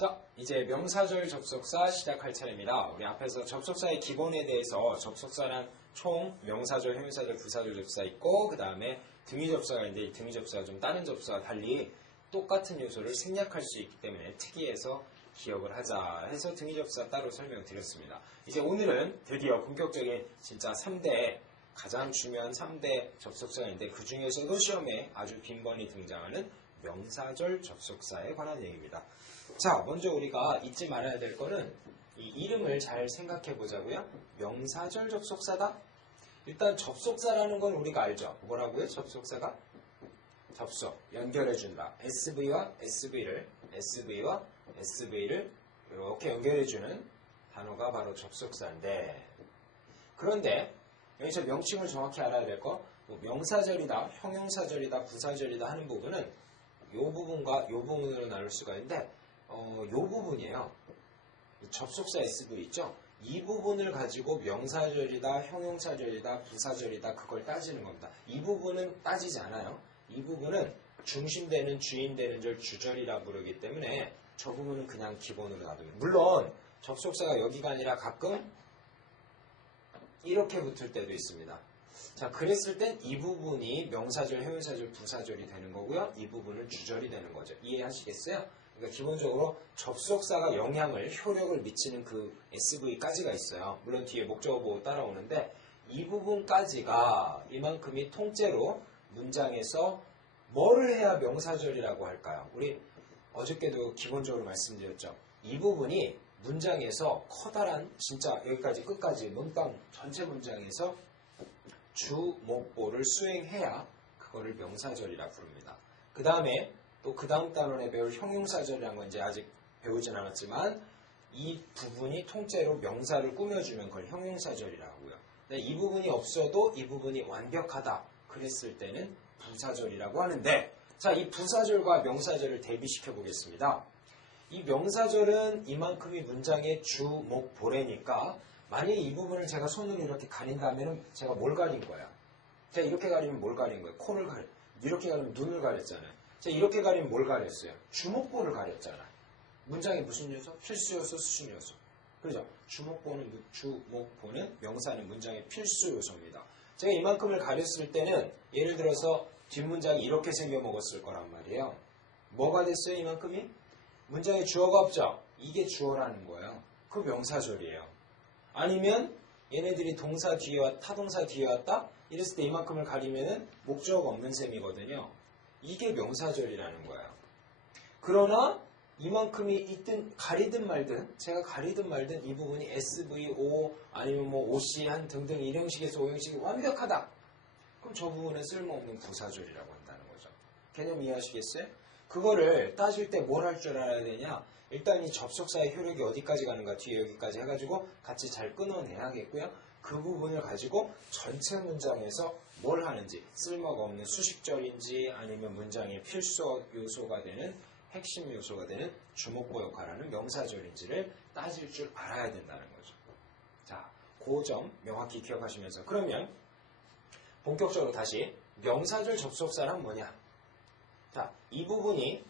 자, 이제 명사절 접속사 시작할 차례입니다. 우리 앞에서 접속사의 기본에 대해서 접속사란 총 명사절, 형용사절, 부사절 접속사 있고 그 다음에 등위 접속사가 있는데 이 등위 접속사가 좀 다른 접속사와 달리 똑같은 요소를 생략할 수 있기 때문에 특이해서 기억을 하자 해서 등위 접속사 따로 설명을 드렸습니다. 이제 오늘은 드디어 본격적인 진짜 3대 가장 중요한 3대 접속사가 있는데 그 중에서도 시험에 아주 빈번히 등장하는 명사절 접속사에 관한 얘기입니다. 자, 먼저 우리가 잊지 말아야 될 거는 이 이름을 잘 생각해 보자고요. 명사절 접속사다. 일단 접속사라는 건 우리가 알죠. 뭐라고요? 접속사가? 접속, 연결해 준다. SV와 SV를 이렇게 연결해 주는 단어가 바로 접속사인데, 그런데 여기서 명칭을 정확히 알아야 될 거, 명사절이다, 형용사절이다, 부사절이다 하는 부분은 이 부분과 이 부분으로 나눌 수가 있는데 이 부분이에요. 접속사 SV 있죠? 이 부분을 가지고 명사절이다, 형용사절이다, 부사절이다 그걸 따지는 겁니다. 이 부분은 따지지 않아요. 이 부분은 중심되는 주인되는 절 주절이라 부르기 때문에 저 부분은 그냥 기본으로 놔둡니다. 물론 접속사가 여기가 아니라 가끔 이렇게 붙을 때도 있습니다. 자, 그랬을 땐 이 부분이 명사절, 형용사절, 부사절이 되는 거고요. 이 부분은 주절이 되는 거죠. 이해하시겠어요? 그러니까 기본적으로 접속사가 영향을, 효력을 미치는 그 SV까지가 있어요. 물론 뒤에 목적어 보고 따라오는데 이 부분까지가 이만큼이 통째로 문장에서 뭐를 해야 명사절이라고 할까요? 우리 어저께도 기본적으로 말씀드렸죠. 이 부분이 문장에서 커다란, 진짜 여기까지 끝까지 문방 전체 문장에서 주, 목, 보를 수행해야 그거를 명사절이라 부릅니다. 그 다음에 또 그 다음 단원에 배울 형용사절이라는 건 이제 아직 배우진 않았지만 이 부분이 통째로 명사를 꾸며주면 그걸 형용사절이라고 하고요. 근데 이 부분이 없어도 이 부분이 완벽하다 그랬을 때는 부사절이라고 하는데, 자, 이 부사절과 명사절을 대비시켜 보겠습니다. 이 명사절은 이만큼이 문장의 주, 목, 보래니까 만약에 이 부분을 제가 손으로 이렇게 가린다면 제가 뭘 가린 거야? 제가 이렇게 가리면 뭘 가린 거예요? 코를 가린. 이렇게 가리면 눈을 가렸잖아요. 제가 이렇게 가리면 뭘 가렸어요? 주목보를 가렸잖아요. 문장의 무슨 요소? 필수 요소, 수신 요소. 그렇죠? 주목보는 명사는 문장의 필수 요소입니다. 제가 이만큼을 가렸을 때는 예를 들어서 뒷문장이 이렇게 생겨 먹었을 거란 말이에요. 뭐가 됐어요? 이만큼이? 문장에 주어가 없죠? 이게 주어라는 거예요. 그 명사절이에요. 아니면 얘네들이 동사 뒤에 왔다, 타동사 뒤에 왔다? 이랬을 때 이만큼을 가리면은 목적어가 없는 셈이거든요. 이게 명사절이라는 거예요. 그러나 이만큼이 있든 가리든 말든, 제가 가리든 말든 이 부분이 SV, O 아니면 뭐 OC 한 등등 1형식에서 5형식이 완벽하다. 그럼 저 부분은 쓸모없는 부사절이라고 한다는 거죠. 개념 이해하시겠어요? 그거를 따질 때 뭘 할 줄 알아야 되냐? 일단 이 접속사의 효력이 어디까지 가는가 뒤에 여기까지 해가지고 같이 잘 끊어내야겠고요. 그 부분을 가지고 전체 문장에서 뭘 하는지, 쓸모가 없는 수식절인지 아니면 문장의 필수 요소가 되는 핵심 요소가 되는 주목보 역할하는 명사절인지를 따질 줄 알아야 된다는 거죠. 자, 그 점 명확히 기억하시면서 그러면 본격적으로 다시 명사절 접속사란 뭐냐? 자, 이 부분이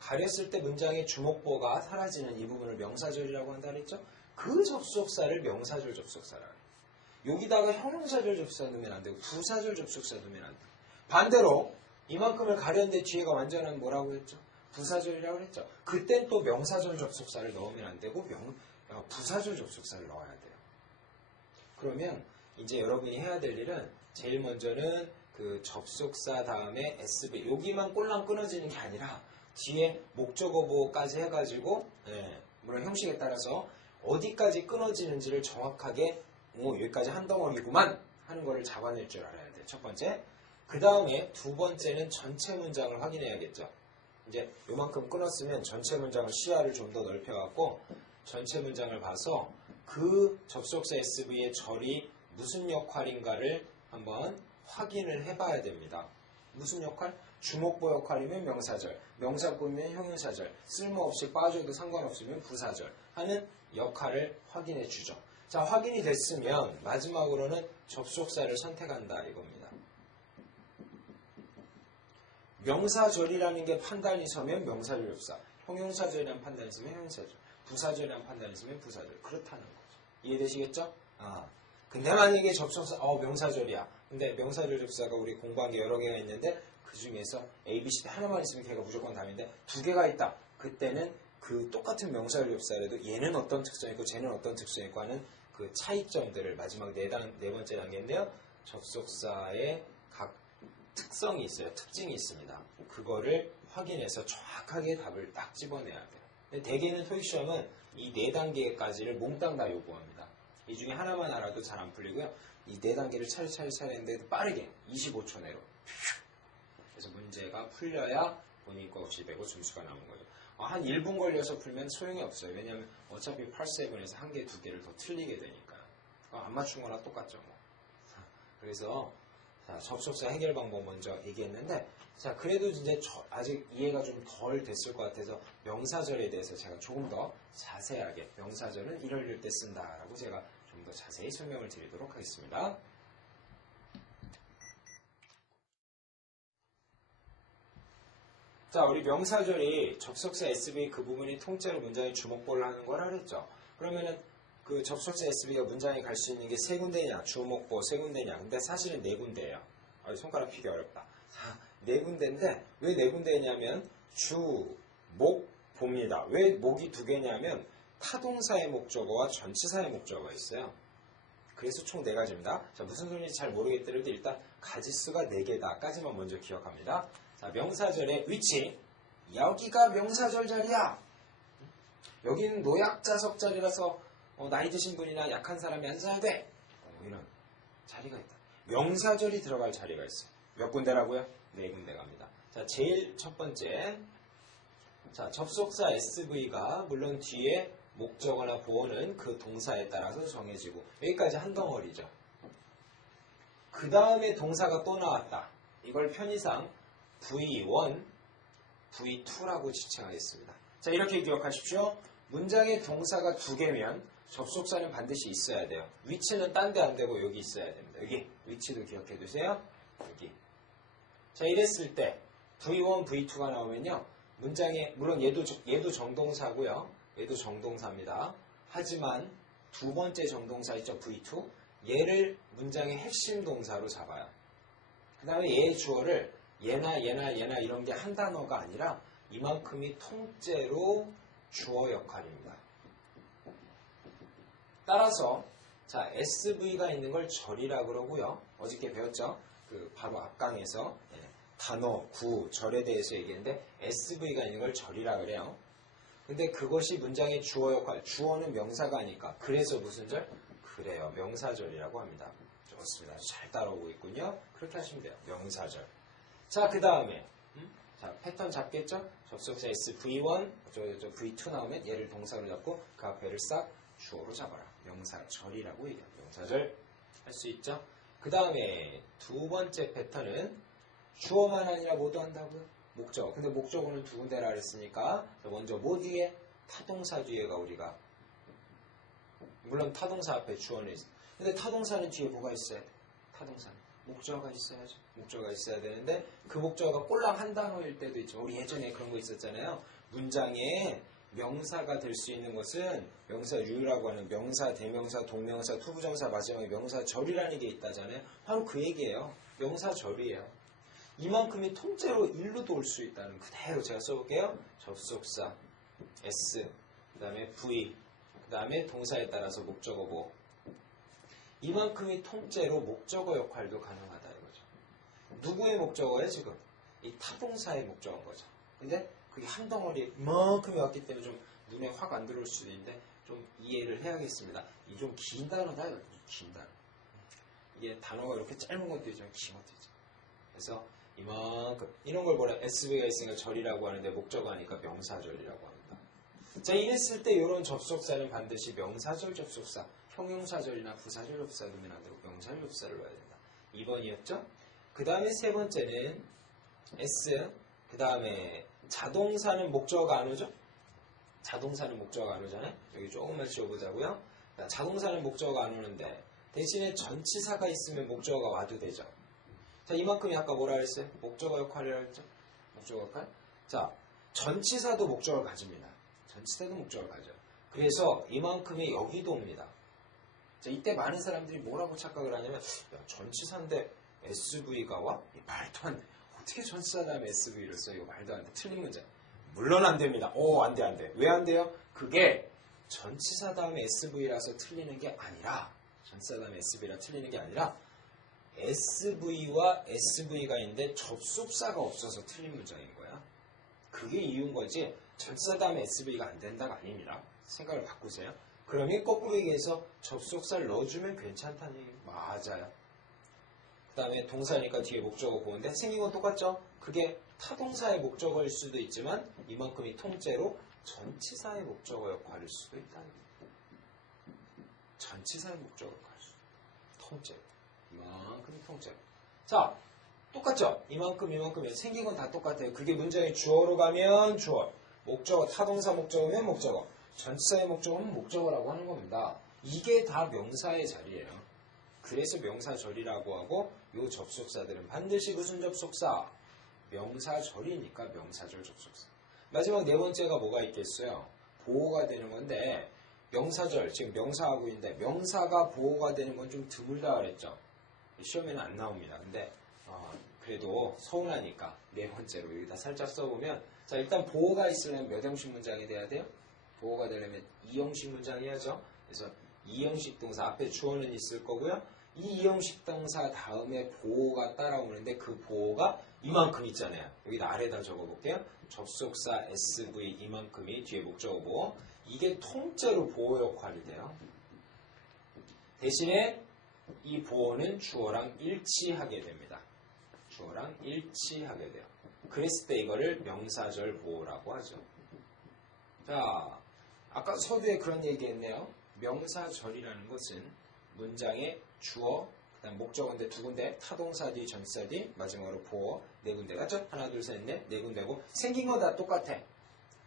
가렸을 때 문장의 주목보가 사라지는 이 부분을 명사절이라고 한다 그랬죠? 그 접속사를 명사절 접속사라 해요. 여기다가 형용사절 접속사 넣으면 안 되고 부사절 접속사 넣으면 안 돼요. 반대로 이만큼을 가렸는데 뒤에가 완전한 뭐라고 했죠? 부사절이라고 했죠. 그땐 또 명사절 접속사를 넣으면 안 되고 부사절 접속사를 넣어야 돼요. 그러면 이제 여러분이 해야 될 일은 제일 먼저는 그 접속사 다음에 SV 여기만 꼴랑 끊어지는 게 아니라 뒤에 목적어 보호까지 해가지고 물론 형식에 따라서 어디까지 끊어지는지를 정확하게 여기까지 한 덩어리구만 하는 거를 잡아낼 줄 알아야 돼요. 첫 번째. 그 다음에 두 번째는 전체 문장을 확인해야겠죠. 이제 요만큼 끊었으면 전체 문장을 시야를 좀 더 넓혀갖고 전체 문장을 봐서 그 접속사 SV의 절이 무슨 역할인가를 한번 확인을 해봐야 됩니다. 무슨 역할? 주목보 역할이면 명사절, 명사구면 형용사절, 쓸모없이 빠져도 상관없으면 부사절 하는 역할을 확인해 주죠. 자, 확인이 됐으면 마지막으로는 접속사를 선택한다 이겁니다. 명사절이라는 게 판단이 서면 명사절 접속사, 형용사절이라는 판단이 있으면 형용사절, 부사절이라는 판단이 있으면 부사절. 그렇다는 거죠. 이해되시겠죠? 근데 만약에 접속사, 명사절이야. 근데 명사절 접사가 우리 공부한 게 여러 개가 있는데 그 중에서 A, B, C 하나만 있으면 걔가 무조건 답인데 두 개가 있다. 그때는 그 똑같은 명사절 접사라도 얘는 어떤 특성이 있고 쟤는 어떤 특성이 있고 하는 그 차이점들을 마지막 네 번째 단계인데요. 접속사의 각 특성이 있어요. 특징이 있습니다. 그거를 확인해서 정확하게 답을 딱 집어내야 돼요. 근데 대개는 토익시험은 이 네 단계까지를 몽땅 다 요구합니다. 이 중에 하나만 알아도 잘 안 풀리고요. 이 네 단계를 차례차례 했는데 빠르게 25초 내로. 그래서 문제가 풀려야 본인 거 없이 되고 점수가 나오는 거죠. 한 1분 걸려서 풀면 소용이 없어요. 왜냐하면 어차피 8-7에서 한 개, 두 개를 더 틀리게 되니까. 안 맞춘 거나 똑같죠. 뭐. 그래서 접속사 해결 방법 먼저 얘기했는데 그래도 이제 아직 이해가 좀 덜 됐을 것 같아서 명사절에 대해서 제가 조금 더 자세하게 명사절은 이럴 때 쓴다라고 제가 좀 더 자세히 설명을 드리도록 하겠습니다. 우리 명사절이 접속사 SB 그 부분이 통째로 문장에 주목보를 하는 거라 그랬죠. 그러면은 그 접속사 SB가 문장에 갈 수 있는 게 세 군데냐, 주목보 세 군데냐. 근데 사실은 네 군데예요. 손가락 피기 어렵다. 네 군데인데 왜 네 군데냐면 주, 목, 보입니다. 왜 목이 두 개냐면 타동사의 목적어와 전치사의 목적어가 있어요. 그래서 총 네 가지입니다. 무슨 소리인지 잘 모르겠더라도 일단 가지수가 네 개다까지만 먼저 기억합니다. 명사절의 위치. 여기가 명사절 자리야. 여기는 노약자석 자리라서 나이 드신 분이나 약한 사람이 앉아야 돼. 이런 자리가 있다. 명사절이 들어갈 자리가 있어요. 몇 군데라고요? 네 군데 갑니다. 제일 첫 번째. 접속사 SV가 물론 뒤에 목적어나 보어는 그 동사에 따라서 정해지고 여기까지 한 덩어리죠. 그 다음에 동사가 또 나왔다. 이걸 편의상 V1, V2라고 지칭하겠습니다. 이렇게 기억하십시오. 문장에 동사가 두 개면 접속사는 반드시 있어야 돼요. 위치는 딴 데 안 되고 여기 있어야 됩니다. 여기 위치도 기억해 두세요. 여기. 이랬을 때 V1, V2가 나오면요. 문장에 물론 얘도 정동사고요. 얘도 정동사입니다. 하지만 두 번째 정동사 있죠. V2. 얘를 문장의 핵심 동사로 잡아요. 그 다음에 얘의 주어를 얘나 이런 게 한 단어가 아니라 이만큼이 통째로 주어 역할입니다. 따라서 SV가 있는 걸 절이라 그러고요. 어저께 배웠죠? 바로 앞강에서 단어, 구, 절에 대해서 얘기했는데 SV가 있는 걸 절이라 그래요. 근데 그것이 문장의 주어 역할, 주어는 명사가 아니까 그래서 무슨 절? 그래요. 명사절이라고 합니다. 좋습니다. 잘 따라오고 있군요. 그렇게 하시면 돼요. 명사절. 그 다음에 패턴 잡겠죠? 접속사 SV1, V2 나오면 얘를 동사로 잡고 그 앞에를 싹 주어로 잡아라. 명사절이라고 얘기해요. 명사절 할 수 있죠? 그 다음에 두 번째 패턴은 주어만 아니라 뭐도 한다고요? 목적어. 근데 목적어는 두 군데라 그랬으니까 먼저 뭐 뒤에? 타동사 뒤에가 우리가 물론 타동사 앞에 주어는 있어. 근데 타동사는 뒤에 뭐가 있어야 돼? 타동사는 목적어가 있어야죠. 목적어가 있어야 되는데 그 목적어가 꼴랑 한 단어일 때도 있죠. 우리 예전에 그런 거 있었잖아요. 문장에 명사가 될 수 있는 것은 명사류라고 하는 명사, 대명사, 동명사, 투부정사 마지막에 명사절이라는 게 있다잖아요. 바로 그 얘기예요. 명사절이에요. 이만큼이 통째로 일로도 올 수 있다는 그대로 제가 써볼게요. 접속사 S, 그 다음에 V, 그 다음에 동사에 따라서 목적어 뭐 이만큼이 통째로 목적어 역할도 가능하다 이거죠. 누구의 목적어예요 지금? 이 타동사의 목적어인 거죠. 근데 그게 한 덩어리 이만큼이 왔기 때문에 좀 눈에 확 안 들어올 수도 있는데 좀 이해를 해야겠습니다. 이 좀 긴 단어다 이거. 긴 단어. 이게 단어가 이렇게 짧은 것도 있지만 긴 것도 있죠. 그래서 이만큼 이런 걸 뭐라 SV가 있으니까 절이라고 하는데 목적어 하니까 명사절이라고 합니다. 이랬을 때 이런 접속사는 반드시 명사절 접속사, 형용사절이나 부사절 접속사 넣으면 안 되고 명사절 접속사를 넣어야 된다. 2번이었죠? 그 다음에 세 번째는 S, 그 다음에 자동사는 목적어가 안 오죠? 자동사는 목적어가 안 오잖아요? 여기 조금만 지워보자고요. 자동사는 목적어가 안 오는데 대신에 전치사가 있으면 목적어가 와도 되죠. 이만큼이 아까 뭐라 그랬어요? 목적어 역할이라고 했죠? 목적어 역할. 전치사도 목적을 가집니다. 전치사도 목적을 가져. 그래서 이만큼의 여기도 옵니다. 자, 이때 많은 사람들이 뭐라고 착각을 하냐면 야, 전치사인데 SV가 와? 말도 안 돼. 어떻게 전치사 다음에 SV를 써? 이거 말도 안 돼. 틀린 문제. 물론 안 됩니다. 안 돼, 안 돼. 왜 안 돼요? 그게 전치사 다음에 SV라서 틀리는 게 아니라 전치사 다음에 SV라 틀리는 게 아니라 SV와 SV가 있는데 접속사가 없어서 틀린 문장인 거야. 그게 이유인 거지 전치사 다음에 SV가 안 된다가 아닙니다. 생각을 바꾸세요. 그러면 거꾸로 얘기해서 접속사를 넣어주면 괜찮다는 얘기 맞아요. 그 다음에 동사니까 뒤에 목적어 보는데 생긴 건 똑같죠? 그게 타동사의 목적어일 수도 있지만 이만큼이 통째로 전치사의 목적어 역할일 수도 있다는 거예요. 전치사의 목적어 역할일 수도 있다. 통째로. 이만큼이 통째로. 자, 똑같죠? 이만큼 생긴 건 다 똑같아요. 그게 문장의 주어로 가면 주어, 목적어, 타동사 목적어면 목적어, 전치사의 목적어는 목적어라고 하는 겁니다. 이게 다 명사의 자리예요. 그래서 명사절이라고 하고 요 접속사들은 반드시 무슨 접속사? 명사절이니까 명사절 접속사. 마지막 네 번째가 뭐가 있겠어요? 보호가 되는 건데 명사절, 지금 명사하고 있는데 명사가 보호가 되는 건 좀 드물다 그랬죠? 시험에는 안 나옵니다. 근데 그래도 서운하니까 네 번째로 여기다 살짝 써보면 자 일단 보호가 있으려면 몇 형식 문장이 돼야 돼요? 보호가 되려면 2형식 문장이야죠. 그래서 2형식 동사 앞에 주어는 있을 거고요. 이 2형식 동사 다음에 보호가 따라오는데 그 보호가 이만큼 있잖아요. 여기다 아래다 적어볼게요. 접속사 SV 이만큼이 뒤에 목적어 보호. 이게 통째로 보호 역할이 돼요. 대신에 이 보호는 주어랑 일치하게 됩니다. 주어랑 일치하게 돼요. 그랬을 때 이거를 명사절 보호라고 하죠. 자, 아까 서두에 그런 얘기했네요. 명사절이라는 것은 문장의 주어, 그다음 목적어인데 두 군데, 타동사 뒤, 전치사 뒤, 마지막으로 보어 네 군데 맞죠? 하나, 둘, 셋, 넷, 네 군데고 생긴 거 다 똑같아.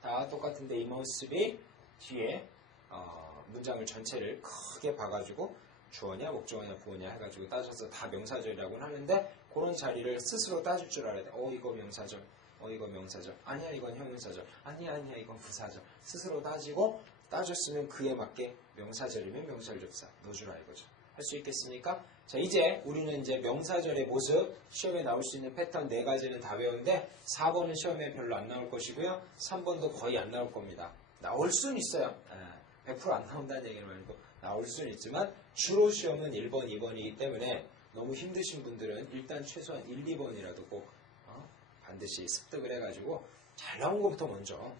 다 똑같은데 이 모습이 뒤에 문장을 전체를 크게 봐가지고 주어냐, 목적어냐, 보어냐 해가지고 따져서 다 명사절이라고는 하는데 그런 자리를 스스로 따질 줄 알아야 돼. 이거 명사절, 이거 명사절, 아니야 이건 형용사절, 아니야 이건 부사절. 스스로 따졌으면 그에 맞게 명사절이면 명사절 접사 넣어주라 이거죠. 할 수 있겠습니까? 자 이제 우리는 이제 명사절의 모습 시험에 나올 수 있는 패턴 네 가지는 다 외웠는데 4번은 시험에 별로 안 나올 것이고요. 3번도 거의 안 나올 겁니다. 나올 수는 있어요. 100% 안 나온다는 얘기는 말고 나올 수는 있지만 주로 시험은 1번, 2번이기 때문에 너무 힘드신 분들은 일단 최소한 1, 2번이라도 꼭 반드시 습득을 해가지고 잘 나온 것부터 먼저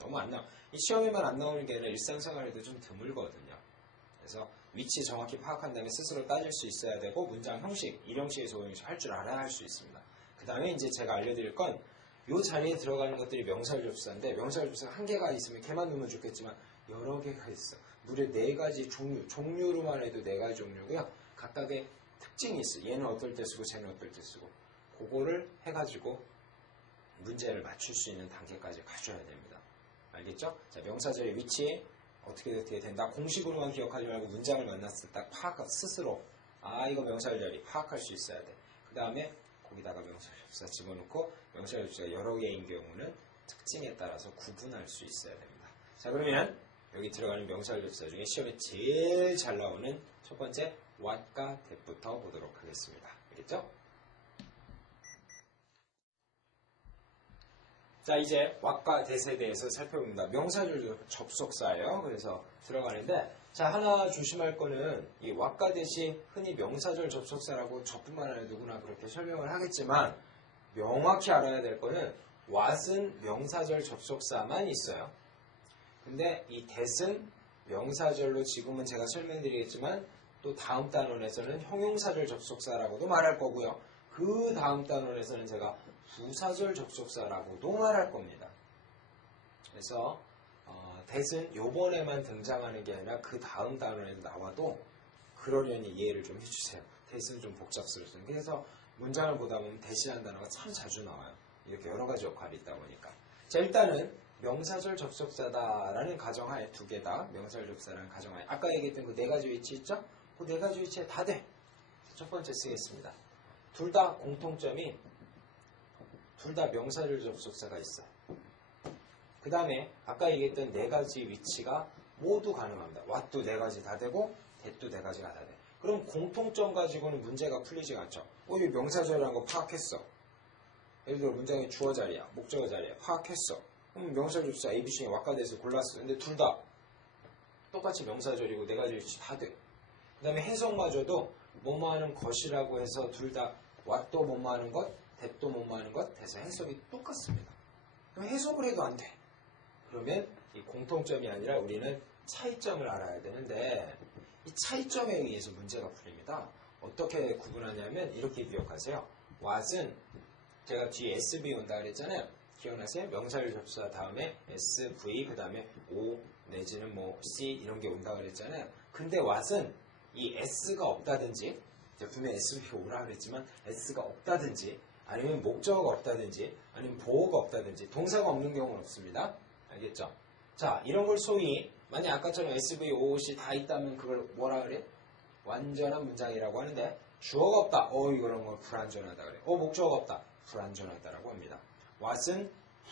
너무 안 나와. 이 시험에만 안 나오는 게 아니라 일상생활에도 좀 드물거든요. 그래서 위치 정확히 파악한 다음에 스스로 따질 수 있어야 되고 문장 형식, 1형식에서 5형식 할 줄 알아야 할 수 있습니다. 그 다음에 이제 제가 알려드릴 건 이 자리에 들어가는 것들이 명사절 접수사인데 명사절 접수가 한 개가 있으면 걔만 넣으면 좋겠지만 여러 개가 있어. 무려 4가지 종류로만 해도 4가지 종류고요. 각각의 특징이 있어. 얘는 어떨 때 쓰고 쟤는 어떨 때 쓰고 그거를 해가지고 문제를 맞출 수 있는 단계까지 가져야 됩니다. 알겠죠? 자, 명사절의 위치 어떻게 된다. 공식으로만 기억하지 말고 문장을 만났을 때 딱 스스로 이거 명사절 자리 파악할 수 있어야 돼. 그 다음에 거기다가 명사절 접수사 집어넣고 명사절 접수가 여러 개인 경우는 특징에 따라서 구분할 수 있어야 됩니다. 자 그러면 여기 들어가는 명사절 접수사 중에 시험에 제일 잘 나오는 첫 번째 what과 that부터 보도록 하겠습니다. 알겠죠? 자 이제 what과 that에 대해서 살펴봅니다. 명사절 접속사예요. 그래서 들어가는데 자 하나 조심할 거는 이 what과 that이 흔히 명사절 접속사라고 저뿐만 아니라 누구나 그렇게 설명을 하겠지만 명확히 알아야 될 거는 what은 명사절 접속사만 있어요. 근데 이 that은 명사절로 지금은 제가 설명드리겠지만 또 다음 단원에서는 형용사절 접속사라고도 말할 거고요. 그 다음 단원에서는 제가 부사절 접속사라고도 말할 겁니다. 그래서 that은 요번에만 등장하는 게 아니라 그 다음 단원에도 나와도 그러려니 이해를 좀 해주세요. that은 좀 복잡스럽습니다. 그래서 문장을 보다 보면 that이라는 단어가 참 자주 나와요. 이렇게 여러 가지 역할이 있다 보니까. 자 일단은 명사절 접속사다라는 가정하에 두 개 다 명사절 접속사라는 가정하에 아까 얘기했던 그 4가지 위치 있죠? 그 4가지 위치에 다 돼. 첫 번째 쓰겠습니다. 둘 다 공통점이 둘 다 명사절 접속사가 있어. 그 다음에 아까 얘기했던 네 가지 위치가 모두 가능합니다. what도 네 가지 다 되고 that도 네 가지가 다 돼. 그럼 공통점 가지고는 문제가 풀리지가 않죠. 이 명사절이라는 거 파악했어. 예를 들어 문장의 주어 자리야, 목적어 자리야, 파악했어. 그럼 명사절사 A, B 중에 what가 골랐어. 근데 둘 다 똑같이 명사절이고 네 가지 위치 다 돼. 그 다음에 해석마저도 뭐뭐 하는 것이라고 해서 둘 다 what도 뭐뭐 하는 것, that도 뭐뭐 하는 것 해서 해석이 똑같습니다. 그럼 해석을 해도 안 돼. 그러면 이 공통점이 아니라 우리는 차이점을 알아야 되는데 이 차이점에 의해서 문제가 풀립니다. 어떻게 구분하냐면 이렇게 기억하세요. what은 제가 뒤에 SV 온다 그랬잖아요. 기억나세요? 명사를 접수한 다음에 SV 그 다음에 O 내지는 뭐 C 이런 게 온다 그랬잖아요. 근데 what은 이 S가 없다든지 분명히 SV가 오라 그랬지만 S가 없다든지 아니면 목적어가 없다든지 아니면 보어가 없다든지 동사가 없는 경우는 없습니다. 알겠죠? 자, 이런 걸 소위 만약 아까처럼 SV, OOC 다 있다면 그걸 뭐라 그래? 완전한 문장이라고 하는데 주어가 없다. 이런 건 불완전하다 그래. 목적어가 없다. 불완전하다라고 합니다. what은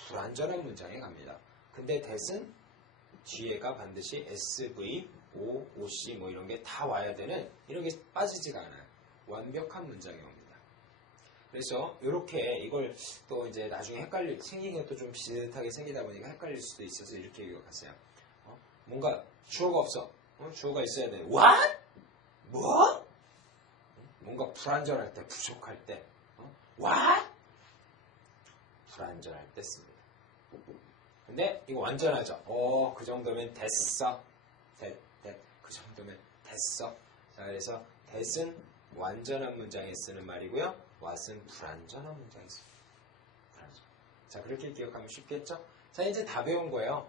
불완전한 문장에 갑니다. 근데 that은 뒤에가 반드시 SV, O, OC 뭐 이런 게 다 와야 되는 이런 게 빠지지가 않아요. 완벽한 문장이 옵니다. 그래서 이렇게 이걸 또 이제 나중에 생긴 것도 좀 비슷하게 생기다 보니까 헷갈릴 수도 있어서 이렇게 기억하세요. 뭔가 주어가 없어. 주어가 있어야 돼. What? 뭐? 뭔가 불완전할 때, 부족할 때. What? 불완전할 때 씁니다. 근데 이거 완전하죠. 그 정도면 됐어. 그 정도면 됐어. 자, 그래서 that은 완전한 문장에 쓰는 말이고요. what은 불완전한 문장에 씁니다. 불완전. 자, 그렇게 기억하면 쉽겠죠? 자, 이제 다 배운 거예요.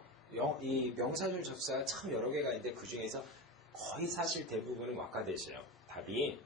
이 명사절 접사가 참 여러 개가 있는데 그 중에서 거의 사실 대부분은 왁가댓이에요. 답이.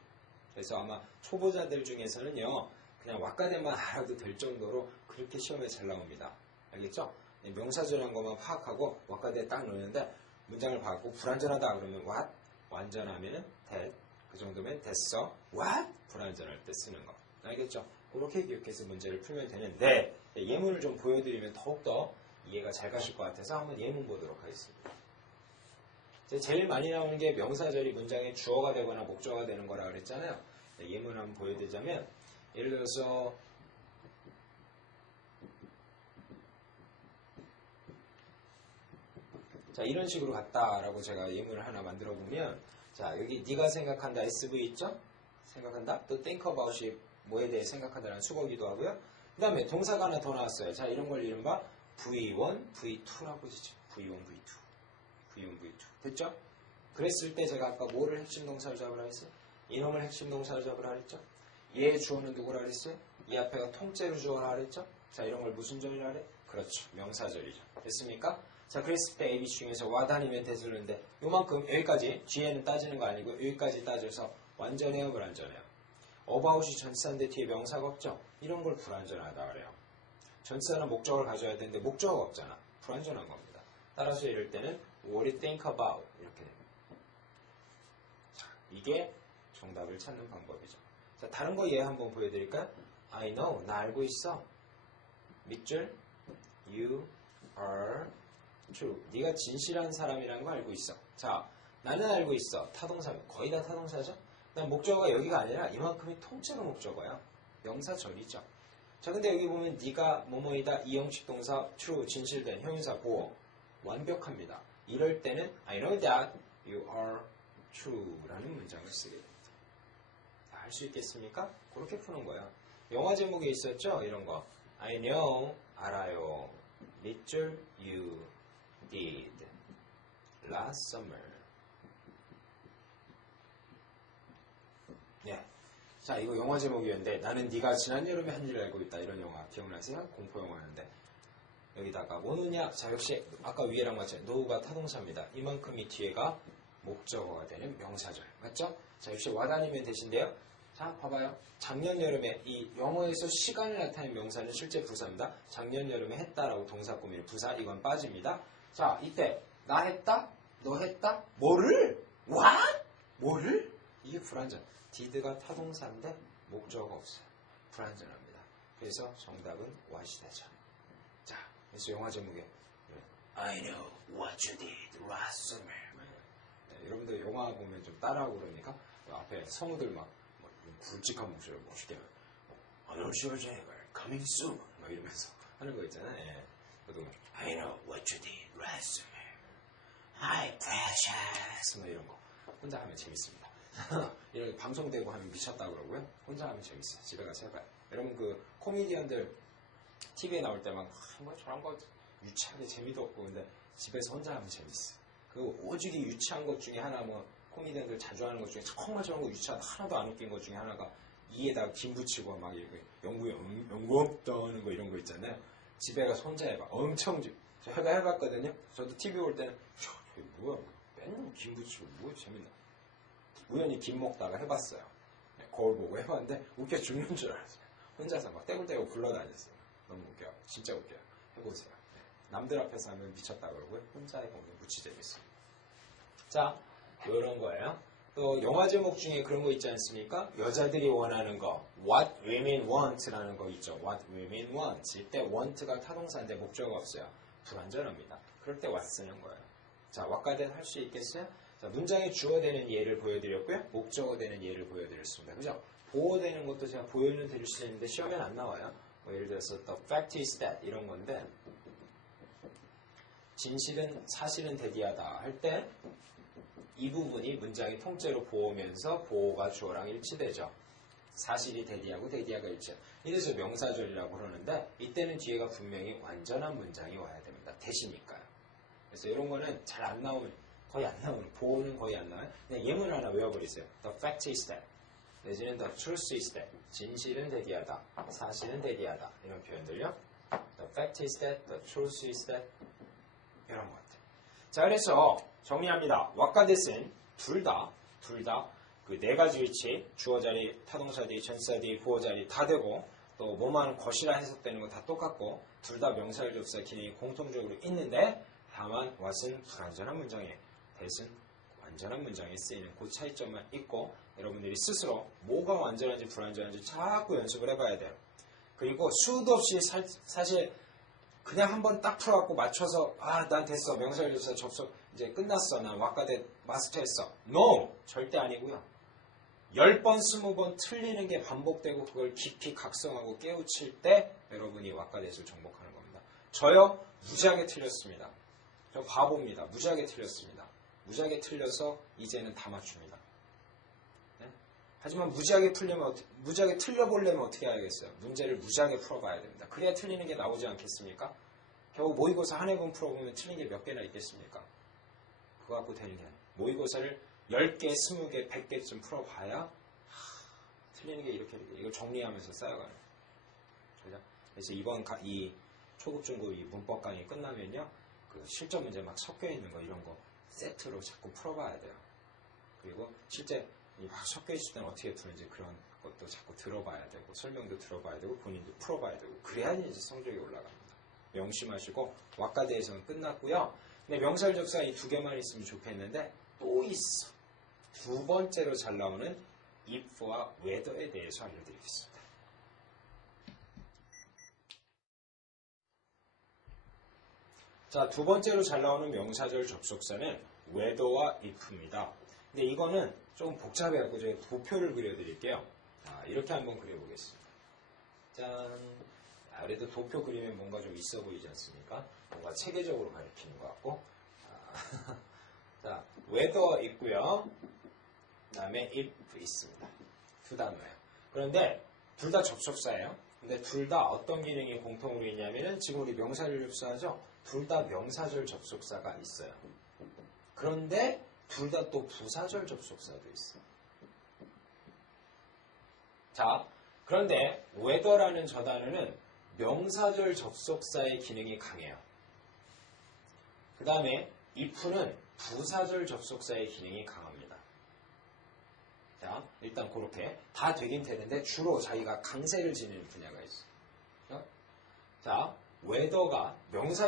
그래서 아마 초보자들 중에서는요. 그냥 왁가댓만 알아도 될 정도로 그렇게 시험에 잘 나옵니다. 알겠죠? 명사절한 것만 파악하고 왁가댓 딱 넣는데 문장을 받고 불완전하다 그러면 what? 완전하면 that. 그 정도면 됐어. what? 불완전할 때 쓰는 거. 알겠죠? 그렇게 기억해서 문제를 풀면 되는데 예문을 좀 보여드리면 더욱더 이해가 잘 가실 것 같아서 한번 예문 보도록 하겠습니다. 제일 많이 나오는 게 명사절이 문장의 주어가 되거나 목적어가 되는 거라 그랬잖아요. 예문 한번 보여드리자면 예를 들어서 자, 이런 식으로 갔다라고 제가 예문을 하나 만들어 보면 자, 여기 네가 생각한다 SV 있죠? 생각한다? 또 think about이 뭐에 대해 생각한다라는 수거기도 하고요. 그 다음에 동사가 하나 더 나왔어요. 자, 이런 걸 이른바 V1, V2라고 지죠. V1, V2. V1, V2. 됐죠? 그랬을 때 제가 아까 뭐를 핵심 동사를 잡으라 했어요? 이놈을 핵심 동사를 잡으라 했죠? 얘의 주어는 누구라 그랬어요? 이 앞에가 통째로 주어라 그랬죠? 자, 이런 걸 무슨 절이라 그래? 그렇죠. 명사절이죠. 됐습니까? 자, 그랬을 때 AB 중에서 와 다니면 되는데 요만큼 여기까지 뒤에는 따지는 거 아니고 여기까지 따져서 완전해요, 불완전해요? about이 전치사인데 뒤에 명사가 없죠? 이런 걸 불완전하다 그래요. 전치사는 목적어를 가져야 되는데 목적어가 없잖아. 불완전한 겁니다. 따라서 이럴 때는 what do you think about 이렇게 됩니다. 자, 이게 정답을 찾는 방법이죠. 자, 다른 거 예 한번 보여드릴까요? I know, 나 알고 있어. 밑줄 you are true. 네가 진실한 사람이라는 거 알고 있어. 자, 나는 알고 있어. 타동사, 거의 다 타동사죠? 난 목적어가 여기가 아니라 이만큼이 통째로 목적어야. 명사절이죠. 자, 근데 여기 보면 네가 뭐뭐이다, 이형식 동사, true, 진실된, 형용사, 보어. 완벽합니다. 이럴 때는 I know that you are true 라는 문장을 쓰게 됩니다. 할 수 있겠습니까? 그렇게 푸는 거예요. 영화 제목에 있었죠? 이런 거. I know, 알아요. 밑줄 you did last summer. 네. 자, 이거 영화 제목이었는데 나는 네가 지난 여름에 한 일을 알고 있다. 이런 영화 기억나세요? 공포 영화였는데 여기다가 뭐 넣냐? 자, 역시 아까 위에랑 맞죠? no가 타동사입니다. 이만큼이 뒤에가 목적어가 되는 명사절. 맞죠? 자, 역시 와다니면 되신데요. 자, 봐봐요. 작년 여름에 이 영어에서 시간을 나타내는 명사는 실제 부사입니다. 작년 여름에 했다라고 동사 꾸미는 부사, 이건 빠집니다. 자, 이때 나 했다? 너 했다? 뭐를? What? 뭐를? 이게 불완전. did가 타동사인데 목적어가 없어요. 불완전합니다. 그래서 정답은 what이 되죠. 자, 그래서 영화 제목에 I know what you did last summer. 네, 여러분들 영화 보면 좀 따라하고 그러니까 앞에 성우들 막 굵직한 목소리로 멋있게 I know you're coming soon 막 이러면서 하는 거 있잖아요. 예. 저도 I know what you did last summer. Hi precious 막 이런 거 혼자 하면 재밌습니다. 이런 방송되고 하면 미쳤다 그러고요. 혼자 하면 재밌어요. 집에 가서 해봐요. 여러분 그 코미디언들 TV에 나올 때 막 뭐 저런 거 유치하게 재미도 없고 근데 집에서 혼자 하면 재밌어요. 그 오직이 유치한 것 중에 하나 뭐 코미디언들 자주 하는 것 중에 정말 저런 거 유치한 하나도 안 웃긴 것 중에 하나가 이에다가 김 붙이고 막 이렇게 연구 없다는 거 이런 거 있잖아요. 집에 가서 혼자 해봐. 엄청 제가 해봤거든요. 저도 TV 올 때는 이게 뭐야 맨날 김 붙이고 뭐 재밌나. 우연히 김 먹다가 해봤어요. 거울 보고 해봤는데 웃겨 죽는 줄 알았어요. 혼자서 막 떼굴떼굴 굴러다녔어요. 너무 웃겨요. 진짜 웃겨요. 해보세요. 네. 남들 앞에서 하면 미쳤다 그러고요. 혼자 해보면 무치 재밌어요. 자, 이런 거예요. 또 영화 제목 중에 그런 거 있지 않습니까? 여자들이 원하는 거 What women want라는 거 있죠. What women want. 이때 want가 타동사인데 목적어가 없어요. 불완전합니다. 그럴 때 what 쓰는 거예요. 자, what까지 할 수 있겠어요? 자, 문장에 주어 되는 예를 보여드렸고요. 목적어 되는 예를 보여드렸습니다. 그죠? 보어되는 것도 제가 보여는 드릴 수 있는데 시험엔 안 나와요. 뭐 예를 들어서 the fact is that 이런 건데 진실은 사실은 대디하다 할 때 이 부분이 문장이 통째로 보오면서 보호가 주어랑 일치되죠. 사실이 대디하고 대디하가 일치해요. 이래서 명사절이라고 그러는데 이때는 뒤에가 분명히 완전한 문장이 와야 됩니다. 대시니까요. 그래서 이런 거는 잘 안 나오면 거의 안 나오는 보호는 거의 안 나와요. 그냥 예문 하나 외워버리세요. The fact is that 내지는 the truth is that 진실은 대디하다 사실은 대디하다 이런 표현들요. The fact is that, the truth is that 이런 것 같아요. 자 그래서 정리합니다. what과 that은 둘 다 그 네 가지 위치 주어 자리, 타동사 뒤, 전사 뒤, 보호 자리 다 되고 또 뭐만 것이라 해석되는 거 다 똑같고 둘 다 명사절 접사 기능이 공통적으로 있는데 다만 what은 불완전한 문장에 that은 완전한 문장에 쓰이는 그 차이점만 있고 여러분들이 스스로 뭐가 완전한지 불완전한지 자꾸 연습을 해봐야 돼요. 그리고 수도 없이 사실 그냥 한번 딱 풀어갖고 맞춰서 난 됐어 명사절 접사 접속 이제 끝났어 난 what과 that 마스터했어. No! 절대 아니고요. 10번 20번 틀리는 게 반복되고 그걸 깊이 각성하고 깨우칠 때 여러분이 what과 that을 정복하는 겁니다. 저요 무지하게 틀렸습니다. 저 바보입니다. 무지하게 틀렸습니다. 무지하게 틀려서 이제는 다 맞춥니다. 네? 하지만 무지하게 틀려보려면 어떻게 해야겠어요? 문제를 무지하게 풀어봐야 됩니다. 그래야 틀리는 게 나오지 않겠습니까? 겨우 모의고사 한 해분 풀어보면 틀린 게 몇 개나 있겠습니까? 그거 갖고 되는 게 아니에요. 모의고사를 10개, 20개, 100개쯤 풀어봐야 틀리는 게 이렇게 이걸 정리하면서 쌓여가는 거예요. 그래서 이번 이 초급, 중급 이 문법 강의 끝나면요. 그 실전 문제 막 섞여 있는 거 이런 거 세트로 자꾸 풀어봐야 돼요. 그리고 실제 막 섞여 있을 때는 어떻게 푸는지 그런 것도 자꾸 들어봐야 되고 설명도 들어봐야 되고 본인도 풀어봐야 되고 그래야지 이제 성적이 올라갑니다. 명심하시고 what과 that에서는 끝났고요. 근데 명사절 접사 이 두 개만 있으면 좋겠는데 또 있어. 두 번째로 잘 나오는 if와 whether에 대해서 알려드리겠습니다. 자, 두 번째로 잘 나오는 명사절 접속사는 whether와 if입니다. 근데 이거는 좀 복잡해갖고 제가 도표를 그려드릴게요. 자, 이렇게 한번 그려보겠습니다. 짠. 그래도 도표 그리면 뭔가 좀 있어 보이지 않습니까? 뭔가 체계적으로 가리키는 것 같고. 자, whether 있고요. 그 다음에 if 있습니다. 두 단어예요. 그런데 둘 다 접속사예요. 근데 둘 다 어떤 기능이 공통으로 있냐면은 지금 우리 명사절 접속사죠. 둘 다 명사절 접속사가 있어요. 그런데 둘 다 또 부사절 접속사도 있어요. 자, 그런데 whether라는 저 단어는 명사절 접속사의 기능이 강해요. 그 다음에 if는 부사절 접속사의 기능이 강합니다. 자, 일단 그렇게 다 되긴 되는데 주로 자기가 강세를 지니는 분야가 있어요. 자, whether가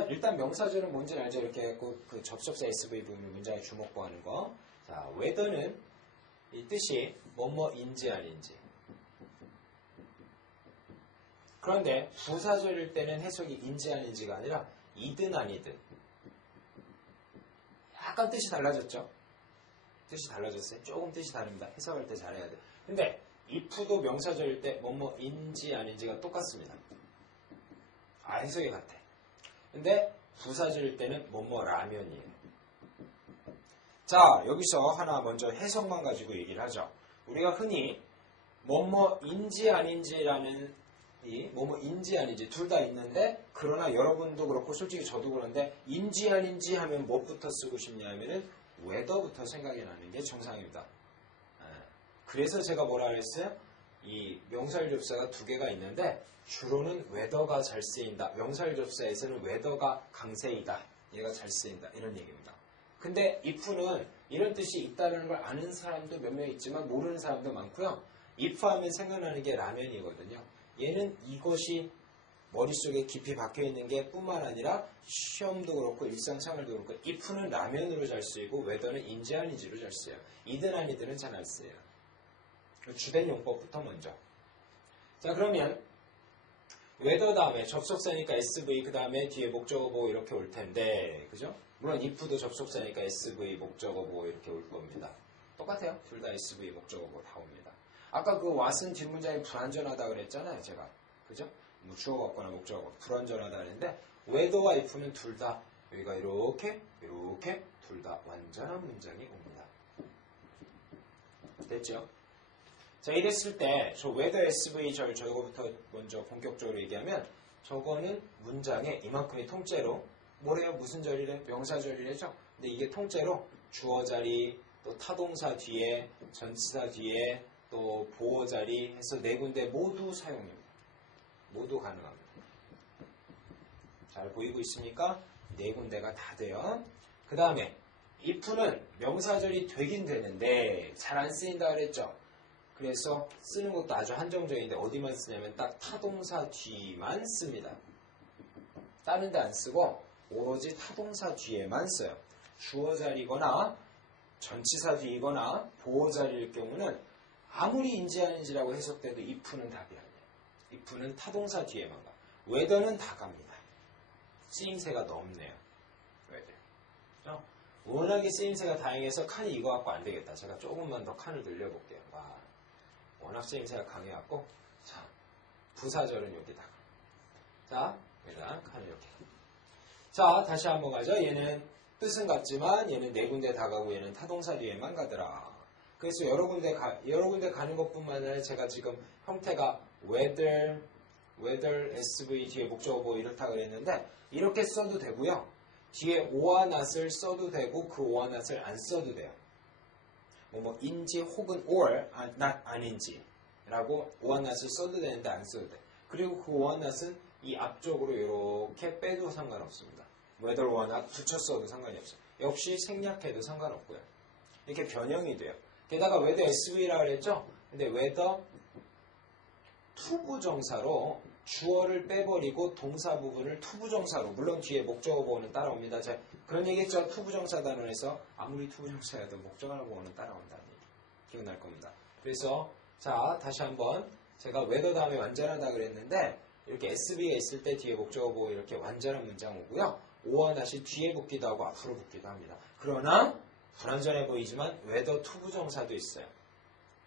일단 명사절은 뭔지 알죠? 이렇게 그 접속사 SV 부분 문장에 주목보하는 거. 자, whether는 이 뜻이 뭐뭐인지 아닌지. 그런데 부사절일 때는 해석이 인지 아닌지가 아니라 이든 아니든 약간 뜻이 달라졌죠? 뜻이 달라졌어요. 조금 뜻이 다릅니다. 해석할 때 잘해야 돼요. 근데 if도 명사절일 때 뭐뭐인지 아닌지가 똑같습니다. 해석이 같아. 근데 부사절일 때는 뭐뭐라면이에요. 자, 여기서 하나 먼저 해석만 가지고 얘기를 하죠. 우리가 흔히 뭐뭐인지 아닌지라는 뭐뭐인지 아닌지 둘 다 있는데, 그러나 여러분도 그렇고 솔직히 저도 그런데 인지 아닌지 하면 무엇부터 쓰고 싶냐 하면은 whether부터 생각이 나는 게 정상입니다. 그래서 제가 뭐라 그랬어요? 이 명사일접사가 두 개가 있는데 주로는 whether가 잘 쓰인다. 명사일접사에서는 whether가 강세이다. 얘가 잘 쓰인다. 이런 얘기입니다. 근데 if는 이런 뜻이 있다는 걸 아는 사람도 몇 명 있지만 모르는 사람도 많고요. if 하면 생각나는 게 라면이거든요. 얘는 이것이 머릿속에 깊이 박혀있는 게 뿐만 아니라 시험도 그렇고 일상생활도 그렇고 if는 라면으로 잘 쓰이고 whether는 인지 아닌지로 잘 쓰여요. 이든 아니든은 잘 안 쓰여요. 주된 용법부터 먼저. 자, 그러면 whether 다음에 접속사니까 SV, 그 다음에 뒤에 목적어 보호 이렇게 올 텐데, 그죠? 물론 if도 접속사니까 SV, 목적어 보호 이렇게 올 겁니다. 똑같아요. 둘 다 SV, 목적어 보호 다 옵니다. 아까 그 what은 뒷문장이 불완전하다 그랬잖아요, 제가. 그죠? 뭐 주어가 없거나 목적어가 불완전하다 그랬는데, whether와 if는 둘 다 여기가 이렇게 둘 다 완전한 문장이 옵니다. 됐죠? 자, 이랬을 때 저 whether SV 저거부터 먼저 본격적으로 얘기하면 저거는 문장에 이만큼이 통째로 뭐래요? 무슨 절이래? 명사절이래죠? 근데 이게 통째로 주어 자리, 또 타동사 뒤에, 전치사 뒤에, 또 보어 자리 해서 네 군데 모두 사용입니다. 모두 가능합니다. 잘 보이고 있습니까? 네 군데가 다 돼요. 그 다음에 if는 명사절이 되긴 되는데 잘 안 쓰인다 그랬죠? 그래서 쓰는 것도 아주 한정적인데 어디만 쓰냐면 딱 타동사 뒤만 씁니다. 다른 데 안 쓰고 오로지 타동사 뒤에만 써요. 주어 자리거나 전치사 뒤이거나 보어 자리일 경우는 아무리 인지 아닌지라고 해석돼도 if는 답이 아니에요. if는 타동사 뒤에만 가. whether는 다 갑니다. 쓰임새가 넓네요. whether. 워낙에 쓰임새가 다양해서 칸이 이거 갖고 안 되겠다. 제가 조금만 더 칸을 늘려볼게요. 워낙 쓰임새가 강해갖고, 자, 부사절은 여기다가. 자, 여기다 칸을 이렇게. 자, 다시 한번 가죠. 얘는 뜻은 같지만 얘는 네 군데 다 가고 얘는 타동사 뒤에만 가더라. 그래서 여러 군데 가는 것뿐만 아니라 제가 지금 형태가 whether, SV 뒤에 목적어 보호 이렇다 그랬는데 이렇게 써도 되고요. 뒤에 오와 not을 써도 되고 그 오와 not을 안 써도 돼요. 인지 혹은 or, not 아닌지 라고 오와 not을 써도 되는데 안 써도 돼. 그리고 그 오와 not은 이 앞쪽으로 이렇게 빼도 상관없습니다. whether or not 붙여 써도 상관이 없어요. 역시 생략해도 상관없고요. 이렇게 변형이 돼요. 게다가 whether SV라 그랬죠? 근데 whether 투부정사로 주어를 빼버리고 동사 부분을 투부정사로, 물론 뒤에 목적어 보호는 따라옵니다. 제가 그런 얘기 했죠. 투부정사 단원에서 아무리 투부정사여도 목적어 보호는 따라온다는 얘기. 기억날 겁니다. 그래서 자, 다시 한번 제가 whether 다음에 완전하다 그랬는데 이렇게 SV가 있을 때 뒤에 목적어 보호 이렇게 완전한 문장 오고요. 오와 not이 뒤에 붙기도 하고 앞으로 붙기도 합니다. 그러나 불완전해 보이지만 whether 투부정사도 있어요.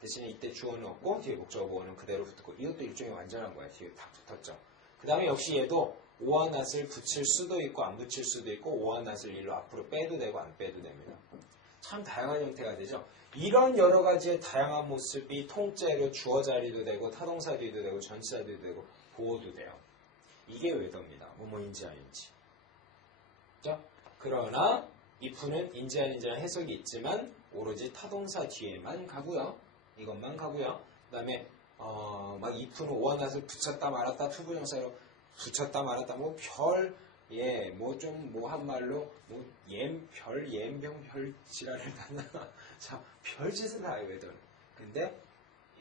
대신에 이때 주어는 없고 뒤에 목적어 보호는 그대로 붙고 이것도 일종의 완전한 거예요. 뒤에 다 붙었죠. 그 다음에 역시 얘도 오와 not을 붙일 수도 있고 안 붙일 수도 있고 오와 not을 일로 앞으로 빼도 되고 안 빼도 됩니다. 참 다양한 형태가 되죠. 이런 여러 가지의 다양한 모습이 통째로 주어 자리도 되고 타동사 뒤도 되고 전치사 뒤도 되고 보호도 돼요. 이게 whether입니다. 뭐뭐인지 아닌지. 그렇죠? 그러나 if는 인지 아닌지라는 해석이 있지만 오로지 타동사 뒤에만 가고요. 이것만 가고요. 그 다음에 막 if는 오와 not을 붙였다 말았다 투부정사로 붙였다 말았다 한 말로 옌병 지랄을 하나 자 별짓을 다 해요. whether는. 근데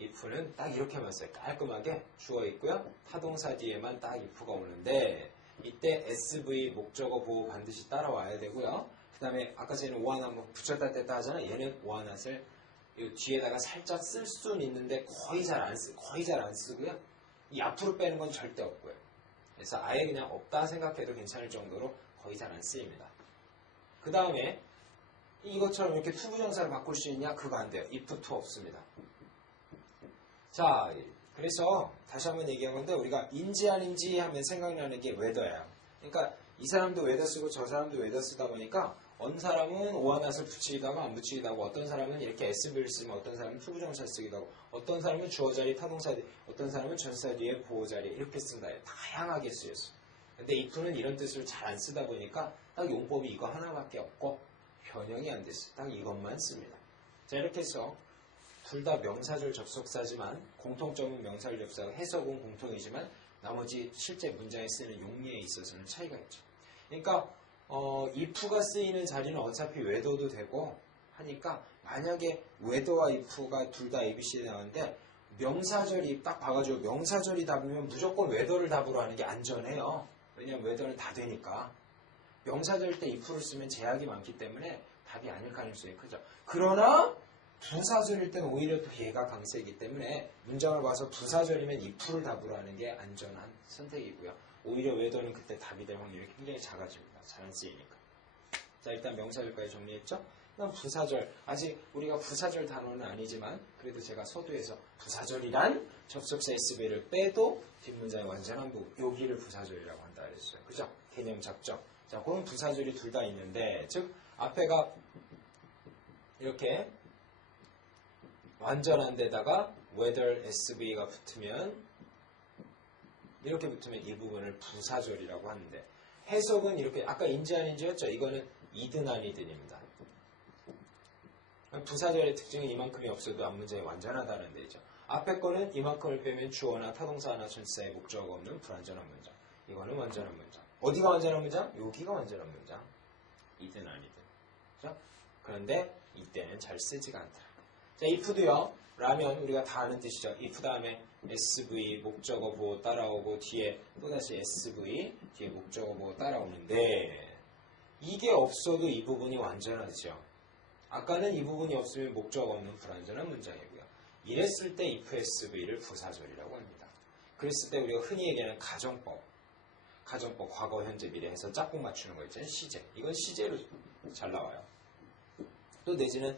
if는 딱 이렇게만 써요. 깔끔하게 주어 있고요. 타동사 뒤에만 딱 if가 오는데 이때 SV 목적어 보호 반드시 따라와야 되고요. 그 다음에 아까 전에 오와 not 붙였다 뗐다 하잖아요. 얘는 오와 not을 뒤에다가 살짝 쓸 수는 있는데 거의 잘 안 쓰고요. 이 앞으로 빼는 건 절대 없고요. 그래서 아예 그냥 없다 생각해도 괜찮을 정도로 거의 잘 안 쓰입니다. 그 다음에 이것처럼 이렇게 투부정사를 바꿀 수 있냐? 그거 안 돼요. if to 없습니다. 자, 그래서 다시 한번 얘기한 건데 우리가 인지 아닌지 하면 생각나는 게 whether예요. 그러니까 이 사람도 whether 쓰고 저 사람도 whether 쓰다 보니까 어느 사람은 오한낫을 붙이기도 하고 안 붙이기도 하고 어떤 사람은 이렇게 SV를 쓰면 어떤 사람은 투부정사 쓰기도 하고 어떤 사람은 주어 자리 타동사 뒤 어떤 사람은 전사 뒤에 보호 자리 이렇게 쓴다. 다양하게 쓰였어. 근데 if는 이런 뜻을 잘 안 쓰다 보니까 딱 용법이 이거 하나밖에 없고 변형이 안 됐어요. 딱 이것만 씁니다. 자, 이렇게 해서 둘 다 명사절 접속사지만 공통점은 명사절 접속사, 해석은 공통이지만 나머지 실제 문장에 쓰는 용례에 있어서는 차이가 있죠. 그러니까 if가 쓰이는 자리는 어차피 whether도 되고 하니까 만약에 whether와 if가 둘 다 ABC에 나오는데 명사절이 딱 봐가지고 명사절이 답이면 무조건 whether를 답으로 하는 게 안전해요. 왜냐면 whether는 다 되니까. 명사절 때 if를 쓰면 제약이 많기 때문에 답이 아닐 가능성이 크죠. 그러나 부사절일 때는 오히려 또 얘가 강세이기 때문에 문장을 봐서 부사절이면 if를 답으로 하는 게 안전한 선택이고요. 오히려 whether는 그때 답이 될 확률이 굉장히 작아집니다. 잘 안 쓰이니까. 자, 일단 명사절까지 정리했죠? 그다음 부사절. 아직 우리가 부사절 단어는 아니지만 그래도 제가 서두에서 부사절이란 접속사 SV를 빼도 뒷문장의 완전한 부분 여기를 부사절이라고 한다 그랬어요. 그죠? 개념 잡죠? 자, 그건 부사절이 둘 다 있는데 즉 앞에가 이렇게 완전한 데다가 whether SV가 붙으면 이렇게 붙으면 이 부분을 부사절이라고 하는데 해석은 이렇게 아까 인지 아닌지였죠? 이거는 이든 아니든입니다. 부사절의 특징은 이만큼이 없어도 앞문장이 완전하다는 데죠. 앞에 거는 이만큼을 빼면 주어나 타동사나 전치사의 목적어가 없는 불완전한 문장. 이거는 완전한 문장. 어디가 완전한 문장? 여기가 완전한 문장. 이든 아니든. 그렇죠? 그런데 이때는 잘 쓰지가 않더라. 자, if도요. 라면 우리가 다 아는 뜻이죠. if 다음에 SV 목적어 보호 따라오고 뒤에 또다시 SV 뒤에 목적어 보호 따라오는데 이게 없어도 이 부분이 완전하죠. 아까는 이 부분이 없으면 목적어 없는 불완전한 문장이고요. 이랬을 때 if SV를 부사절이라고 합니다. 그랬을 때 우리가 흔히 얘기하는 가정법 과거 현재 미래 해서 짝꿍 맞추는 거 있잖아요. 시제. 이건 시제로 잘 나와요. 또 내지는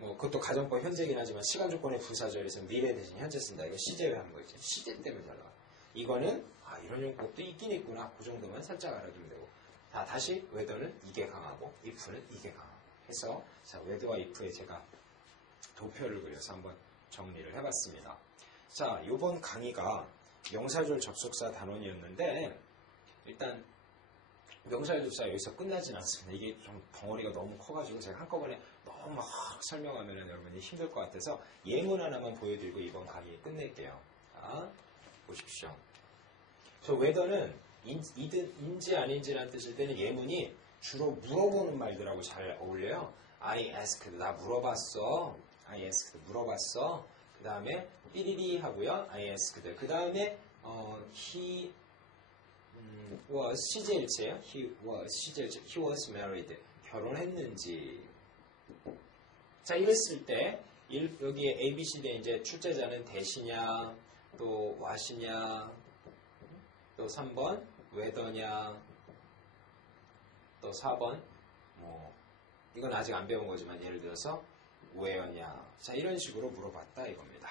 그것도 가정법 현재긴 하지만 시간 조건의 부사절에서 미래 대신 현재 쓴다. 이거 시제로 하는 거 있죠. 시제 때문에 잘 나와. 이거는 이런 용법도 있긴 있구나. 그 정도만 살짝 알아두면 되고. 다시 whether는 이게 강하고 if는 이게 강하고 해서 자, whether와 if에 제가 도표를 그려서 한번 정리를 해봤습니다. 자, 이번 강의가 명사절 접속사 단원이었는데 일단 명사절 접속사 여기서 끝나진 않습니다. 이게 좀 덩어리가 너무 커가지고 제가 한꺼번에 너무 막 설명하면 여러분이 힘들 것 같아서 예문 하나만 보여드리고 이번 강의 끝낼게요. 자, 보십시오. 저 whether는 인지 아닌지라는 뜻일 때는 예문이 주로 물어보는 말들하고 잘 어울려요. I asked, 나 물어봤어. I asked, 물어봤어. 그 다음에 삐리리 하고요. I asked. 그 다음에 he was 시제일체예요. He was 시제일체. He was married. 결혼했는지. 자, 이랬을 때 여기에 A, B, C, D 이제 출제자는 대시냐, 또 what이냐, 또 3번 whether냐, 또 4번 이건 아직 안 배운 거지만 예를 들어서 where냐. 자, 이런 식으로 물어봤다 이겁니다.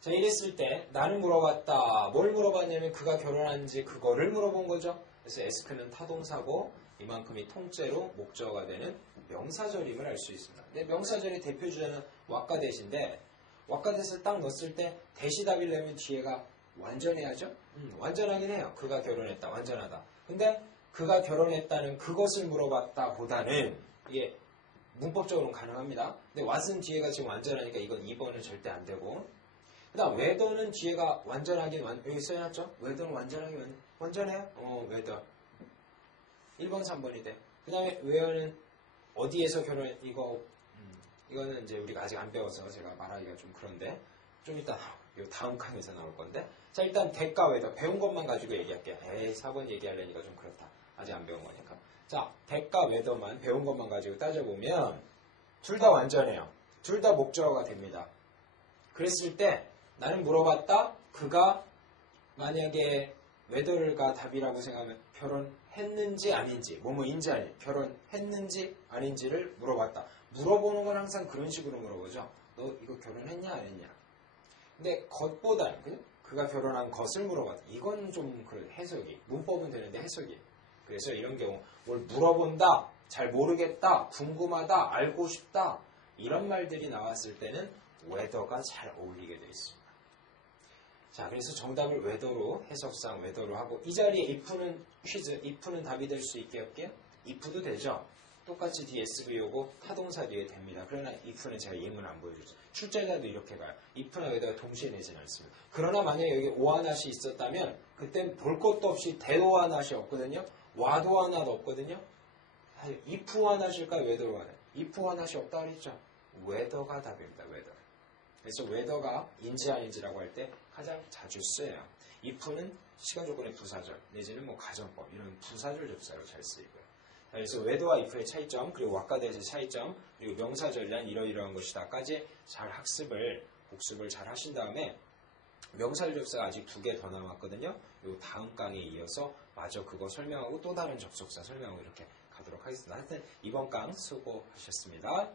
자, 이랬을 때 나는 물어봤다. 뭘 물어봤냐면 그가 결혼한지 그거를 물어본 거죠. 그래서 ask는 타동사고 이만큼이 통째로 목적어가 되는 명사절임을 알 수 있습니다. 근데 명사절의 대표 주제는 왁가대시인데 왁가대시를 딱 넣었을 때 대시답이려면 뒤에가 완전해야죠? 완전하긴 해요. 그가 결혼했다. 완전하다. 근데 그가 결혼했다는 그것을 물어봤다 보다는 이게 문법적으로는 가능합니다. 근데 what은 뒤에가 지금 완전하니까 이건 2번은 절대 안 되고 그 다음 whether는 뒤에가 완전하긴 여기 써놨죠? whether는 완전해요? whether 1번 3번이 돼. 그 다음에 where는 어디에서 이거는 이제 우리가 아직 안 배워서 제가 말하기가 좀 그런데 좀 이따 다음 강에서 나올 건데 자, 일단 대가 whether 배운 것만 가지고 얘기할게요. 4번 얘기하려니까 좀 그렇다. 아직 안 배운 거니까. 자, 대가 whether만 배운 것만 가지고 따져보면 둘 다 완전해요. 둘 다 목적어가 됩니다. 그랬을 때 나는 물어봤다. 그가 만약에 whether가 답이라고 생각하면 결혼했는지 아닌지 뭐뭐인지 아닌지 결혼했는지 아닌지를 물어봤다. 물어보는 건 항상 그런 식으로 물어보죠. 너 이거 결혼했냐 안 했냐? 근데 것보다 그가 결혼한 것을 물어봤다. 이건 좀 해석이 문법은 되는데 해석이. 그래서 이런 경우 뭘 물어본다, 잘 모르겠다, 궁금하다, 알고 싶다 이런 말들이 나왔을 때는 whether가 잘 어울리게 되어 있습니다. 자, 그래서 정답을 whether로 해석상 whether로 하고 이 자리에 if는 퀴즈, if는 답이 될 수 있게 할게요. if도 되죠. 똑같이 뒤에 SV 오고 타동사 뒤에 됩니다. 그러나 if는 제가 예문 안 보여주죠. 출제자도 이렇게 가요. if나 whether가 동시에 내지는 않습니다. 그러나 만약에 여기 오하낫이 있었다면 그땐 볼 것도 없이 대오하낫이 없거든요. 와도하낫 없거든요. if하낫일까 whether하낫? if하낫이 없다 그랬죠. whether가 답입니다. whether. 그래서 whether가 인지 아닌지라고 할 때 가장 자주 쓰여요. if는 시간 조건의 부사절 내지는 뭐 가정법 이런 부사절 접사로 잘 쓰이고요. 그래서 whether와 if의 차이점 그리고 what과 대해서의 차이점 그리고 명사절이란 이러이러한 것이다까지 잘 복습을 잘 하신 다음에 명사절 접사가 아직 2개 더 남았거든요. 요 다음 강의에 이어서 마저 그거 설명하고 또 다른 접속사 설명하고 이렇게 가도록 하겠습니다. 하여튼 이번 강 수고하셨습니다.